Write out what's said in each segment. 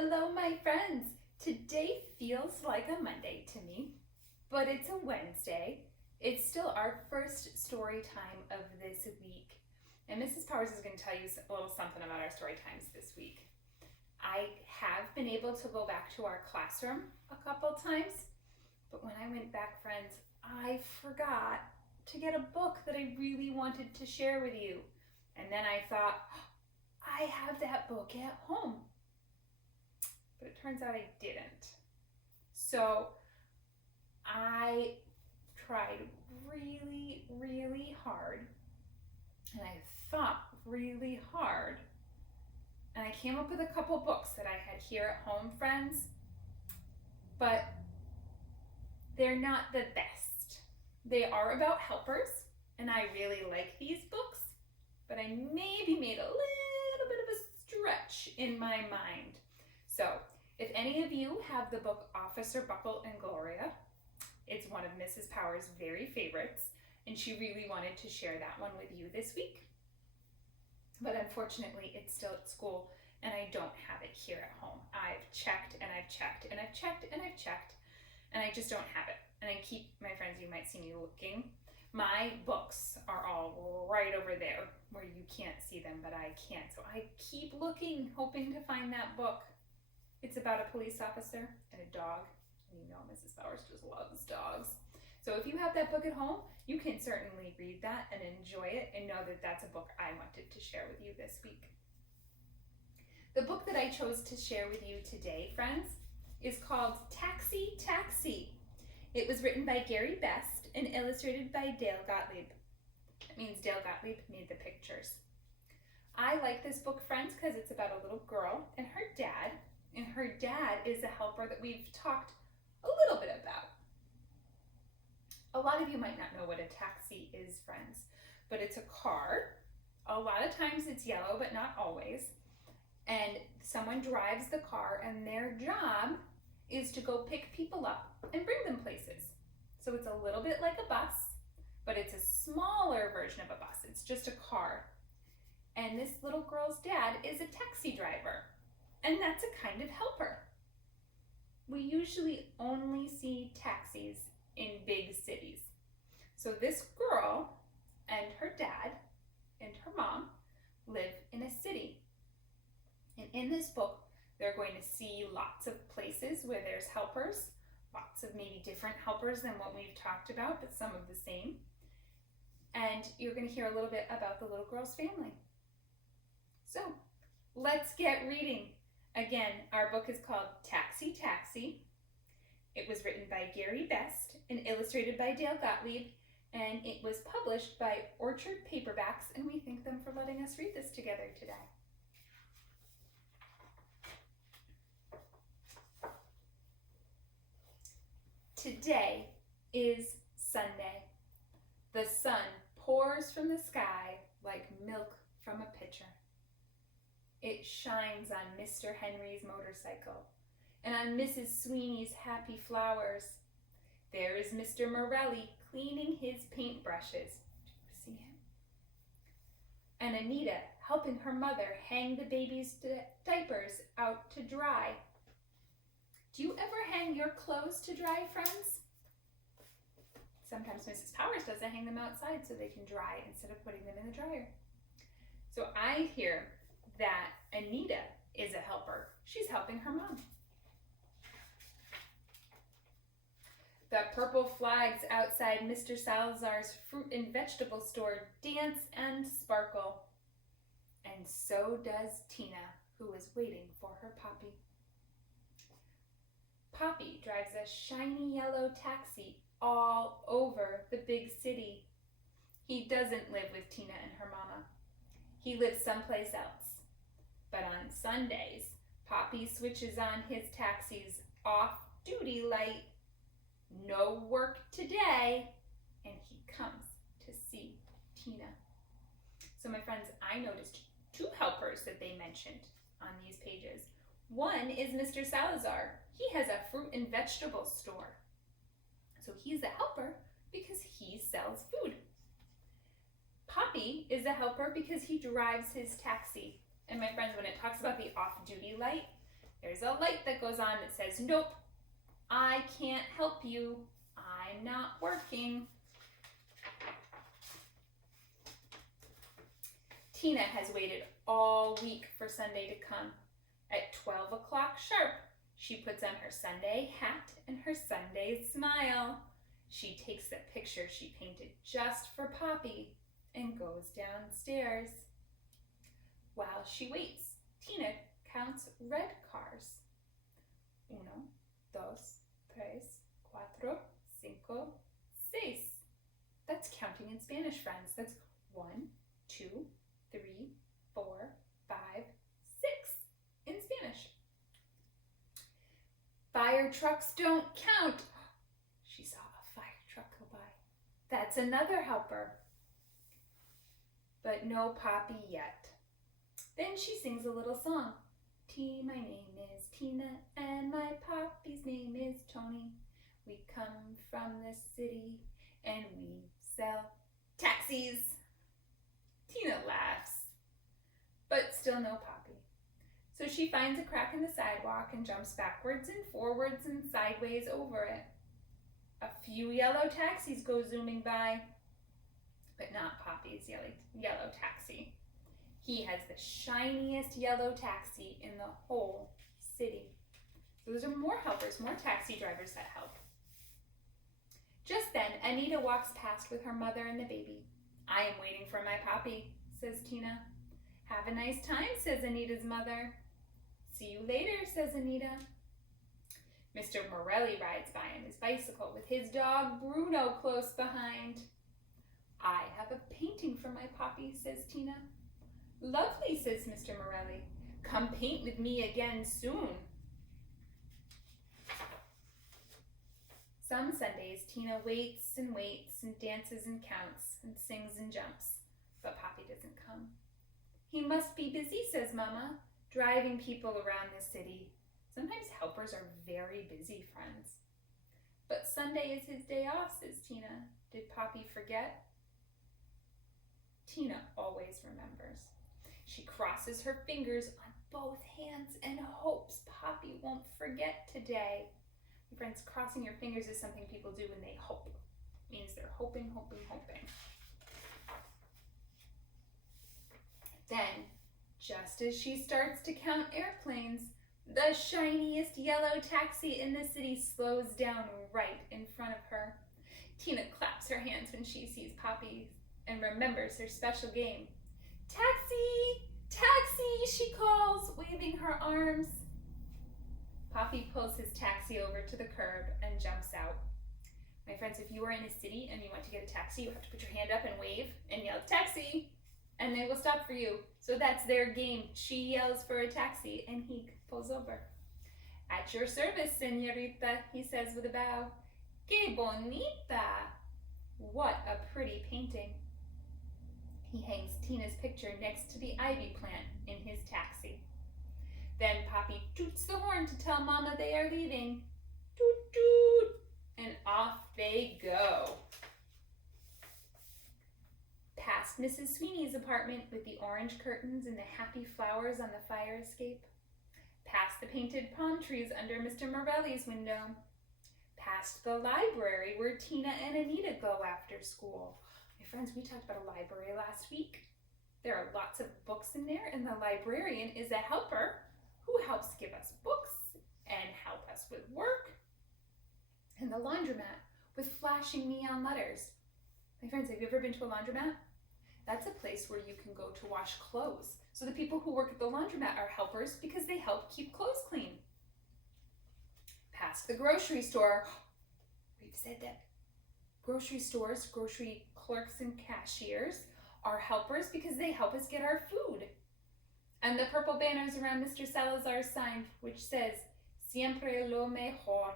Hello, my friends. Today feels like a Monday to me, but it's a Wednesday. It's still our first story time of this week. And Mrs. Powers is going to tell you a little something about our story times this week. I have been able to go back to our classroom a couple times, but when I went back, friends, I forgot to get a book that I really wanted to share with you. And then I thought, I have that book at home. But it turns out I didn't. So I tried really, really hard, and I thought really hard, and I came up with a couple books that I had here at home, friends, but they're not the best. They are about helpers, and I really like these books, but I maybe made a little bit of a stretch in my mind. So, if any of you have the book Officer Buckle and Gloria, it's one of Mrs. Powers' very favorites, and she really wanted to share that one with you this week. But unfortunately, it's still at school, and I don't have it here at home. I've checked, and I've checked, and I've checked, and I've checked, and I just don't have it. And I keep, my friends, you might see me looking. My books are all right over there where you can't see them, but I can. So I keep looking, hoping to find that book. It's about a police officer and a dog. And you know Mrs. Powers just loves dogs. So if you have that book at home, you can certainly read that and enjoy it and know that that's a book I wanted to share with you this week. The book that I chose to share with you today, friends, is called Taxi, Taxi. It was written by Gary Best and illustrated by Dale Gottlieb. That means Dale Gottlieb made the pictures. I like this book, friends, because it's about a little girl and her dad. And her dad is a helper that we've talked a little bit about. A lot of you might not know what a taxi is, friends, but it's a car. A lot of times it's yellow, but not always. And someone drives the car, and their job is to go pick people up and bring them places. So it's a little bit like a bus, but it's a smaller version of a bus. It's just a car. And this little girl's dad is a taxi driver. And that's a kind of helper. We usually only see taxis in big cities. So this girl and her dad and her mom live in a city. And in this book, they're going to see lots of places where there's helpers, lots of maybe different helpers than what we've talked about, but some of the same. And you're going to hear a little bit about the little girl's family. So let's get reading. Again, our book is called Taxi, Taxi. It was written by Gary Best and illustrated by Dale Gottlieb, and it was published by Orchard Paperbacks, and we thank them for letting us read this together today. Today is Sunday. The sun pours from the sky like milk from a pitcher. It shines on Mr. Henry's motorcycle and on Mrs. Sweeney's happy flowers. There is Mr. Morelli cleaning his paintbrushes. See him? And Anita helping her mother hang the baby's diapers out to dry. Do you ever hang your clothes to dry, friends? Sometimes Mrs. Powers does. I hang them outside so they can dry instead of putting them in the dryer. So I hear that Anita is a helper. She's helping her mom. The purple flags outside Mr. Salazar's fruit and vegetable store dance and sparkle. And so does Tina, who is waiting for her Poppy. Poppy drives a shiny yellow taxi all over the big city. He doesn't live with Tina and her mama. He lives someplace else. But on Sundays, Poppy switches on his taxi's off-duty light. No work today, and he comes to see Tina. So my friends, I noticed two helpers that they mentioned on these pages. One is Mr. Salazar. He has a fruit and vegetable store. So he's a helper because he sells food. Poppy is a helper because he drives his taxi. And my friends, when it talks about the off-duty light, There's a light that goes on that says, nope, I can't help you. I'm not working. Tina has waited all week for Sunday to come. At 12 o'clock sharp, she puts on her Sunday hat and her Sunday smile. She takes the picture she painted just for Poppy and goes downstairs. While she waits, Tina counts red cars. 1, 2, 3, 4, 5, 6. That's counting in Spanish, friends. That's 1, 2, 3, 4, 5, 6 in Spanish. Fire trucks don't count. She saw a fire truck go by. That's another helper. But no Poppy yet. Then she sings a little song. My name is Tina and my Poppy's name is Tony. We come from the city and we sell taxis. Tina laughs, but still no Poppy. So she finds a crack in the sidewalk and jumps backwards and forwards and sideways over it. A few yellow taxis go zooming by, but not Poppy's yellow taxi. He has the shiniest yellow taxi in the whole city. So those are more helpers, more taxi drivers that help. Just then, Anita walks past with her mother and the baby. I am waiting for my Poppy, says Tina. Have a nice time, says Anita's mother. See you later, says Anita. Mr. Morelli rides by on his bicycle with his dog Bruno close behind. I have a painting for my Poppy, says Tina. Lovely, says Mr. Morelli. Come paint with me again soon. Some Sundays, Tina waits and dances and counts and sings and jumps, but Poppy doesn't come. He must be busy, says Mama, driving people around the city. Sometimes helpers are very busy, friends. But Sunday is his day off, says Tina. Did Poppy forget? Tina always remembers. She crosses her fingers on both hands and hopes Poppy won't forget today. Friends, crossing your fingers is something people do when they hope. It means they're hoping. Then, just as she starts to count airplanes, the shiniest yellow taxi in the city slows down right in front of her. Tina claps her hands when she sees Poppy and remembers her special game. Taxi! Taxi! She calls, waving her arms. Poppy pulls his taxi over to the curb and jumps out. My friends, if you are in a city and you want to get a taxi, you have to put your hand up and wave and yell, taxi! And they will stop for you. So that's their game. She yells for a taxi and he pulls over. At your service, señorita, he says with a bow. Que bonita! What a pretty painting. He hangs Tina's picture next to the ivy plant in his taxi. Then Poppy toots the horn to tell Mama they are leaving. Toot toot! And off they go. Past Mrs. Sweeney's apartment with the orange curtains and the happy flowers on the fire escape. Past the painted palm trees under Mr. Morelli's window. Past the library where Tina and Anita go after school. My friends, we talked about a library last week. There are lots of books in there, and the librarian is a helper who helps give us books and help us with work. And the laundromat with flashing neon letters. My friends, have you ever been to a laundromat? That's a place where you can go to wash clothes. So the people who work at the laundromat are helpers because they help keep clothes clean. Past the grocery store. We've said that grocery stores, grocery clerks and cashiers are helpers because they help us get our food. And the purple banners around Mr. Salazar's sign, which says, Siempre lo mejor,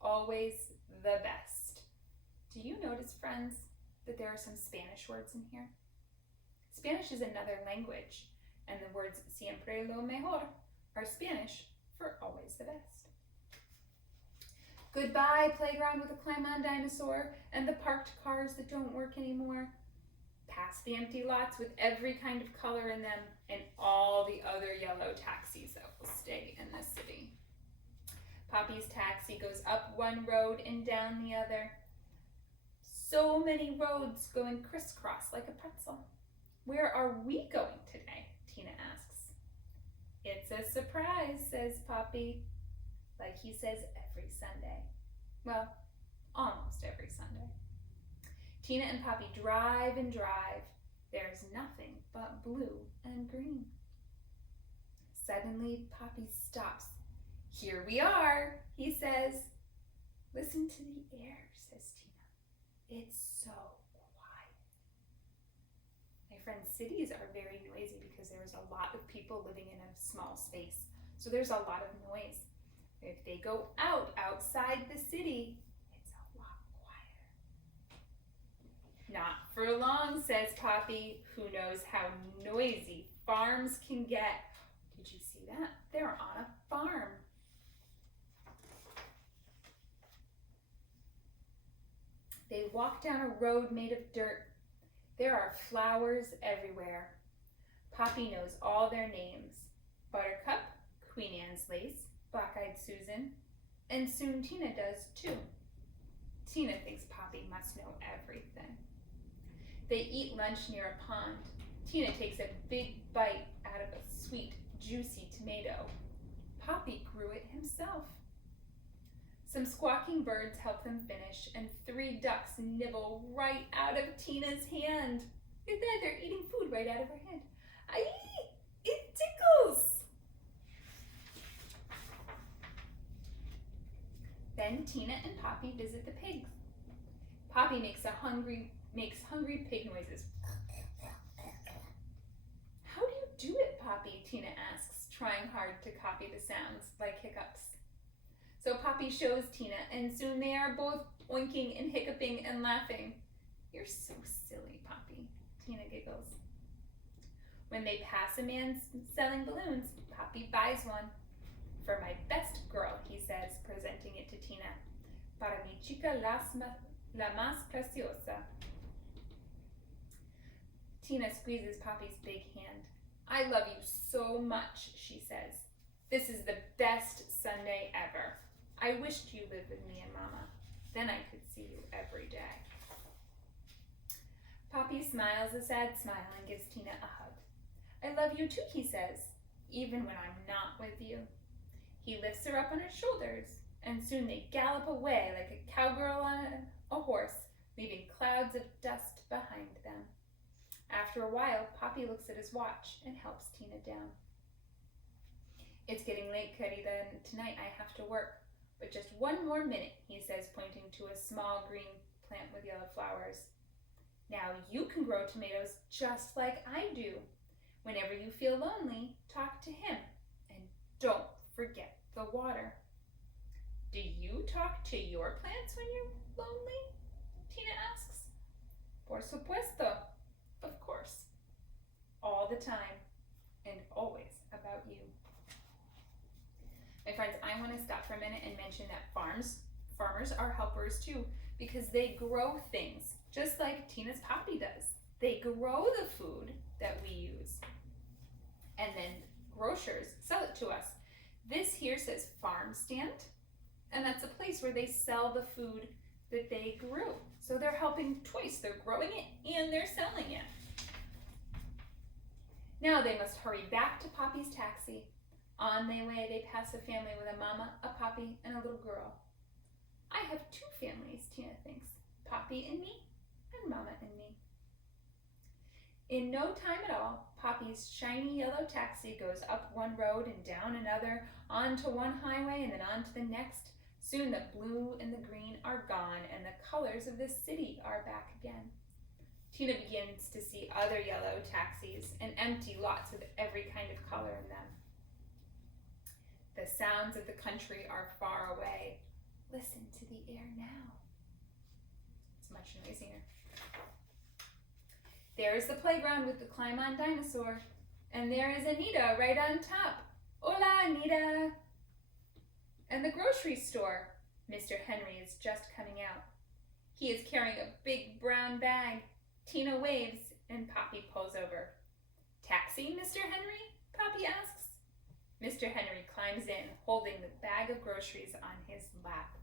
always the best. Do you notice, friends, that there are some Spanish words in here? Spanish is another language, and the words siempre lo mejor are Spanish for always the best. Goodbye, playground with a climb-on dinosaur and the parked cars that don't work anymore. Past the empty lots with every kind of color in them and all the other yellow taxis that will stay in the city. Poppy's taxi goes up one road and down the other. So many roads going crisscross like a pretzel. Where are we going today? Tina asks. It's a surprise, says Poppy, like he says every Sunday. Well, almost every Sunday. Tina and Poppy drive and drive. There's nothing but blue and green. Suddenly, Poppy stops. Here we are, he says. Listen to the air, says Tina. It's so quiet. My friends, cities are very noisy because there's a lot of people living in a small space. So there's a lot of noise. If they go outside the city, it's a lot quieter. Not for long, says Poppy, who knows how noisy farms can get. Did you see that? They're on a farm. They walk down a road made of dirt. There are flowers everywhere. Poppy knows all their names. Buttercup, Queen Anne's Lace, Black-Eyed Susan, and soon Tina does too. Tina thinks Poppy must know everything. They eat lunch near a pond. Tina takes a big bite out of a sweet, juicy tomato. Poppy grew it himself. Some squawking birds help them finish, and 3 ducks nibble right out of Tina's hand. Look at that, they're eating food right out of her hand. Aye, it tickles! Then Tina and Poppy visit the pigs. Poppy makes hungry pig noises. How do you do it, Poppy? Tina asks, trying hard to copy the sounds like hiccups. So Poppy shows Tina, and soon they are both oinking and hiccuping and laughing. You're so silly, Poppy, Tina giggles. When they pass a man selling balloons, Poppy buys one. For my best girl, he says, presenting it to Tina. Para mi chica la más preciosa. Tina squeezes Poppy's big hand. I love you so much, she says. This is the best Sunday ever. I wished you lived with me and Mama. Then I could see you every day. Poppy smiles a sad smile and gives Tina a hug. I love you too, he says, even when I'm not with you. He lifts her up on his shoulders, and soon they gallop away like a cowgirl on a horse, leaving clouds of dust behind them. After a while, Poppy looks at his watch and helps Tina down. It's getting late, Cuddy, then tonight I have to work. But just one more minute, he says, pointing to a small green plant with yellow flowers. Now you can grow tomatoes just like I do. Whenever you feel lonely, talk to him. And don't forget the water. Do you talk to your plants when you're lonely? Tina asks. Por supuesto. Of course. All the time. And always about you. My friends, I want to stop for a minute and mention that farmers are helpers too, because they grow things, just like Tina's Poppy does. They grow the food that we use, and then grocers sell it to us. This here says farm stand, and that's a place where they sell the food that they grew. So they're helping twice. They're growing it and they're selling it. Now they must hurry back to Poppy's taxi. On their way, they pass a family with a mama, a Poppy, and a little girl. I have 2 families, Tina thinks. Poppy and me, and Mama and me. In no time at all, Poppy's shiny yellow taxi goes up one road and down another, onto one highway and then onto the next. Soon the blue and the green are gone, and the colors of the city are back again. Tina begins to see other yellow taxis and empty lots with every kind of color in them. The sounds of the country are far away. Listen to the air now. It's much noisier. There is the playground with the climb-on dinosaur, and there is Anita right on top. Hola, Anita! And the grocery store. Mr. Henry is just coming out. He is carrying a big brown bag. Tina waves, and Poppy pulls over. Taxi, Mr. Henry? Poppy asks. Mr. Henry climbs in, holding the bag of groceries on his lap.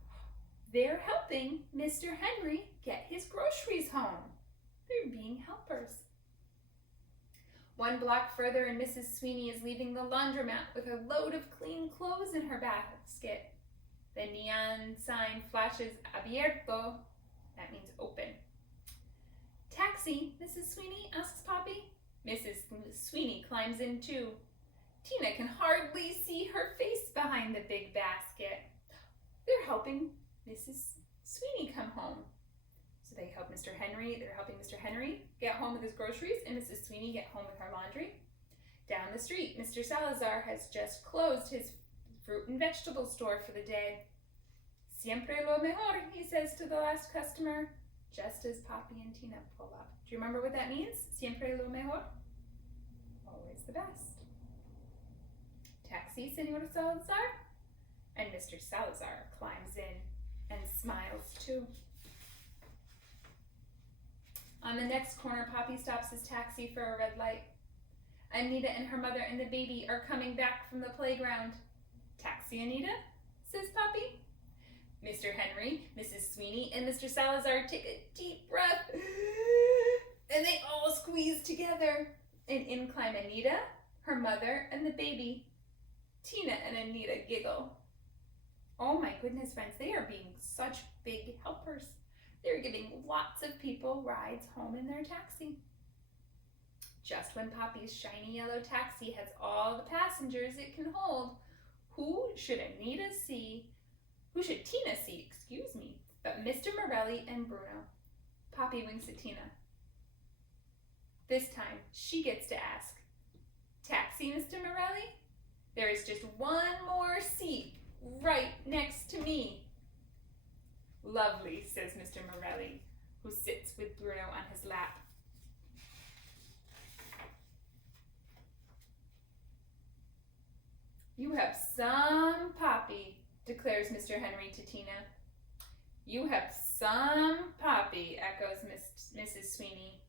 They're helping Mr. Henry get his groceries home. They're being helpers. 1 block further and Mrs. Sweeney is leaving the laundromat with a load of clean clothes in her basket. The neon sign flashes abierto. That means open. Taxi, Mrs. Sweeney? Asks Poppy. Mrs. Sweeney climbs in too. Tina can hardly see her face behind the big basket. They're helping Mrs. Sweeney come home. So they help Mr. Henry. They're helping Mr. Henry get home with his groceries and Mrs. Sweeney get home with her laundry. Down the street, Mr. Salazar has just closed his fruit and vegetable store for the day. Siempre lo mejor, he says to the last customer, just as Poppy and Tina pull up. Do you remember what that means? Siempre lo mejor? Always the best. Taxi, Senor Salazar? And Mr. Salazar climbs in and smiles too. On the next corner, Poppy stops his taxi for a red light. Anita and her mother and the baby are coming back from the playground. Taxi, Anita? Says Poppy. Mr. Henry, Mrs. Sweeney, and Mr. Salazar take a deep breath, and they all squeeze together. And in climb Anita, her mother, and the baby. Tina and Anita giggle. Oh my goodness, friends, they are being such big helpers. They're giving lots of people rides home in their taxi. Just when Poppy's shiny yellow taxi has all the passengers it can hold, who should Tina see, but Mr. Morelli and Bruno. Poppy winks at Tina. This time, she gets to ask, Taxi, Mr. Morelli? There is just one more seat right next to me. Lovely, says Mr. Morelli, who sits with Bruno on his lap. You have some Poppy, declares Mr. Henry to Tina. You have some Poppy, echoes Mrs. Sweeney.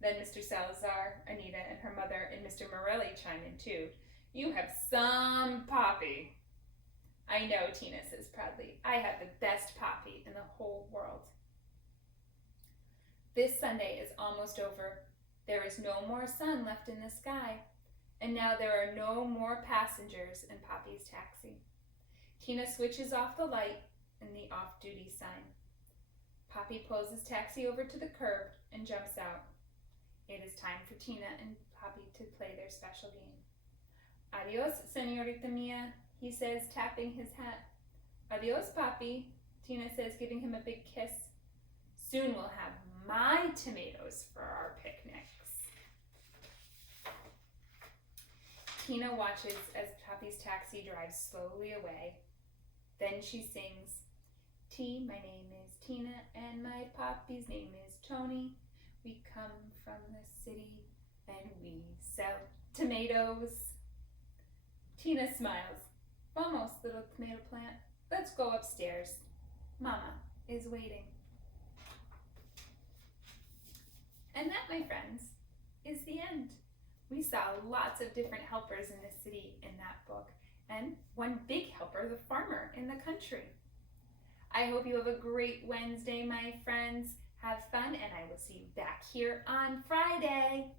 Then Mr. Salazar, Anita, and her mother and Mr. Morelli chime in too. You have some Poppy. I know, Tina says proudly. I have the best Poppy in the whole world. This Sunday is almost over. There is no more sun left in the sky. And now there are no more passengers in Poppy's taxi. Tina switches off the light and the off-duty sign. Poppy pulls his taxi over to the curb and jumps out. It is time for Tina and Poppy to play their special game. Adios, señorita mía, he says, tapping his hat. Adios, Poppy, Tina says, giving him a big kiss. Soon we'll have my tomatoes for our picnics. Tina watches as Poppy's taxi drives slowly away. Then she sings, my name is Tina, and my Poppy's name is Tony. We come from the city, and we sell tomatoes. Tina smiles. Vamos, little tomato plant. Let's go upstairs. Mama is waiting. And that, my friends, is the end. We saw lots of different helpers in the city in that book, and one big helper, the farmer in the country. I hope you have a great Wednesday, my friends. Have fun, and I will see you back here on Friday.